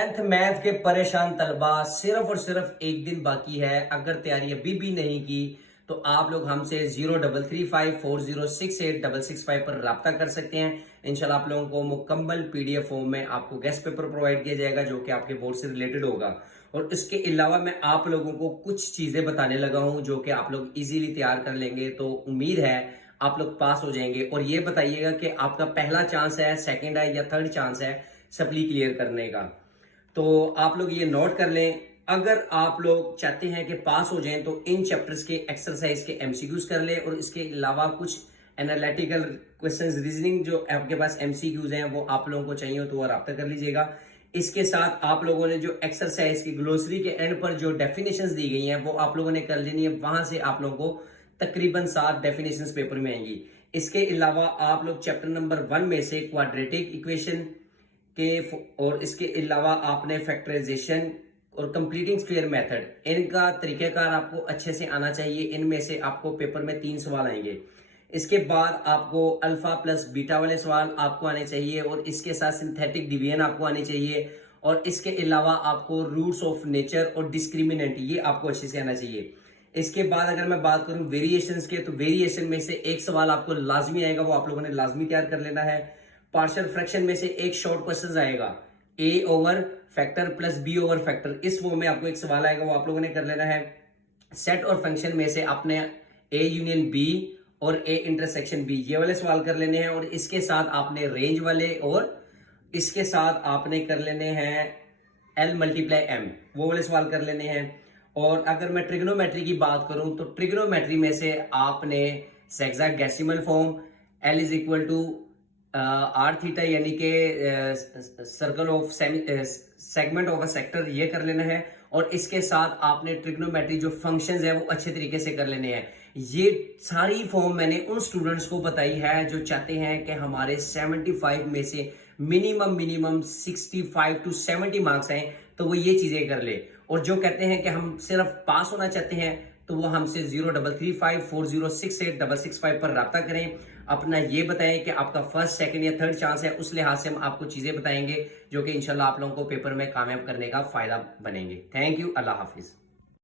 10th math के परेशान तलबा, सिर्फ और सिर्फ एक दिन बाकी है। अगर तैयारी अभी भी नहीं की तो आप लोग हमसे 0335406865 पर राब्ता कर सकते हैं। इंशाल्लाह आप लोगों को मुकम्मल पीडीएफ फॉर्म में आपको गेस्ट पेपर प्रोवाइड किया जाएगा जो कि आपके बोर्ड से रिलेटेड होगा। और इसके अलावा मैं आप लोगों को कुछ चीजें बताने लगा हूं जो कि आप लोग इजीली तैयार कर लेंगे, तो उम्मीद है आप लोग पास हो जाएंगे। और ये बताइएगा कि आपका पहला चांस है, सेकंड है या थर्ड चांस है सप्ली क्लियर करने का। तो आप लोग ये नोट कर लें। अगर आप लोग चाहते हैं कि पास हो जाएं तो इन चैप्टर्स के एक्सरसाइज के एमसीक्यूज कर लें, और इसके अलावा कुछ एनालिटिकल क्वेश्चंस, रीजनिंग जो आपके पास एमसीक्यूज हैं वो आप लोगों को चाहिए तो वो राब्ता कर लीजिएगा। इसके साथ आप लोगों ने जो एक्सरसाइज की ग्लोसरी के एंड पर जो डेफिनेशंस दी गई हैं वो आप लोगों ने कर लेनी है। वहां से आप लोगों को तकरीबन 7 डेफिनेशंस पेपर में आएंगी। इसके अलावा आप लोग चैप्टर नंबर 1 में से क्वाड्रेटिक इक्वेशन के और इसके अलावा आपने फैक्टराइजेशन और कंप्लीटिंग स्क्वायर मेथड, इनका तरीकेकार आपको अच्छे से आना चाहिए। इनमें से आपको पेपर में 3 सवाल आएंगे। इसके बाद आपको अल्फा प्लस बीटा वाले सवाल आपको आने चाहिए, और इसके साथ सिंथेटिक डिवीजन आपको आनी चाहिए। और इसके अलावा आपको रूट्स ऑफ नेचर और डिस्क्रिमिनेंट, ये आपको अच्छे से आना चाहिए। इसके बाद अगर मैं बात करूं वेरिएशंस के, तो वेरिएशन में से एक सवाल आपको लाजमी आएगा, वो आप लोगों ने लाजमी तैयार कर लेना है। पार्शियल फ्रैक्शन में से एक शॉर्ट क्वेश्चन आएगा, A over factor plus B over factor, इस फॉर्म में आपको एक सवाल आएगा, वो आप लोगों ने कर लेना है। सेट और फंक्शन में से आपने ए यूनियन बी और ए इंटरसेक्शन बी, ये वाले सवाल कर लेने हैं। और इसके साथ आपने रेंज वाले, और इसके साथ आपने कर लेने हैं एल मल्टीप्लाई एम, वो वाले सवाल कर लेने हैं। और अगर मैं ट्रिग्नोमेट्री की बात करूं तो ट्रिग्नोमेट्री में से आपने sexagesimal form, l is equal to r theta यानी कि circle of segment of a sector, ये कर लेना है। और इसके साथ आपने ट्रिग्नोमेट्री जो फंक्शंस है वो अच्छे तरीके से कर लेने हैं। ये सारी फॉर्म मैंने उन स्टूडेंट्स को बताई है जो चाहते हैं कि हमारे 75 में से मिनिमम 65 टू 70 मार्क्स आए, तो वो ये चीजें कर ले। और जो कहते हैं कि हम सिर्फ पास होना चाहते हैं, तो वो हमसे 0335406865 पर राब्ता करें। अपना ये बताएं कि आपका फर्स्ट, सेकंड या थर्ड चांस है, उस लिहाज से हम आपको चीजें बताएंगे जो कि इंशाल्लाह आप लोगों को पेपर में कामयाब करने का फायदा बनेंगे। Thank you, Allah Hafiz.